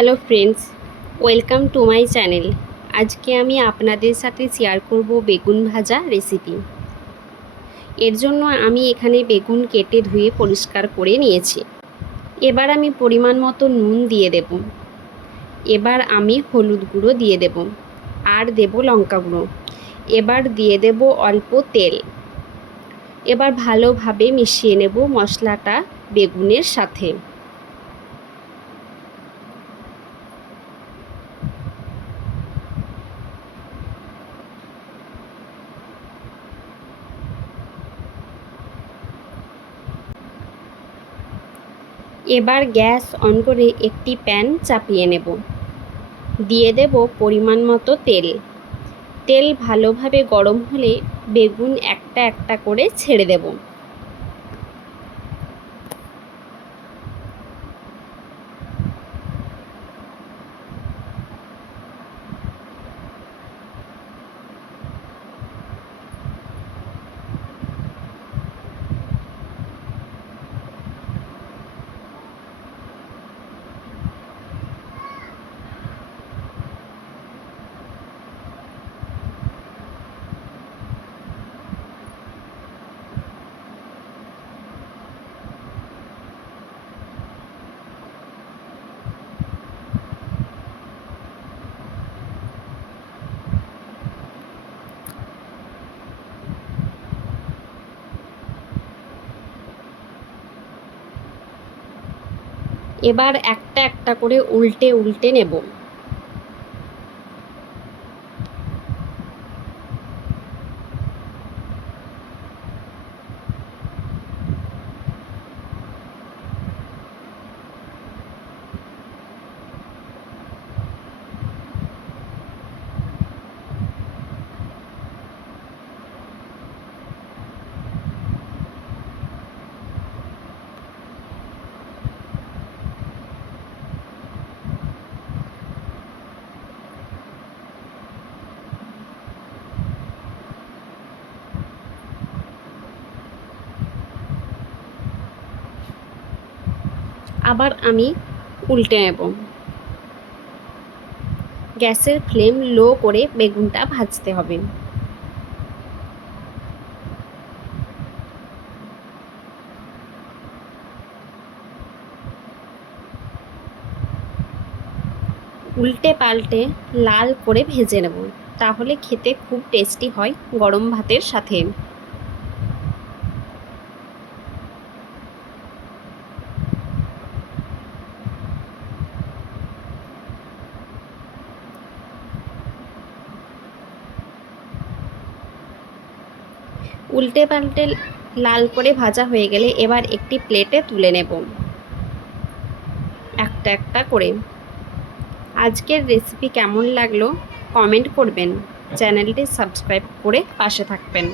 Hello friends welcome to my channel আজকে আমি আপনাদের সাথে শেয়ার করব বেগুন ভাজা রেসিপি এর জন্য আমি এখানে বেগুন কেটে ধুয়ে পরিষ্কার করে নিয়েছি। এবার আমি পরিমাণ মতো নুন দিয়ে দেব। এবার আমি হলুদ গুঁড়ো দিয়ে দেব আর দেব লঙ্কা গুঁড়ো। এবার দিয়ে দেব অল্প তেল। এবার ভালোভাবে মিশিয়ে নেব মশলাটা বেগুনের সাথে। এবার গ্যাস অন করে একটি প্যান চাপিয়ে নেব। দিয়ে দেব পরিমাণ মতো তেল। তেল ভালোভাবে গরম হলে বেগুন একটা একটা করে ছেড়ে দেব। এবার একটা একটা করে উল্টে উল্টে নেব। আবার আমি উল্টে নেব। গ্যাসের ফ্লেম লো করে বেগুনটা ভাজতে হবে। উল্টে পাল্টে লাল করে ভেজে নেব। তাহলে খেতে খুব টেস্টি হয় গরম ভাতের সাথে। উল্টে পাল্টে লাল করে ভাজা হয়ে গেলে এবার একটি প্লেটে তুলে নেব। একটা একটা করে। আজকের রেসিপি কেমন লাগল কমেন্ট করবেন। চ্যানেলটি সাবস্ক্রাইব করে পাশে থাকবেন।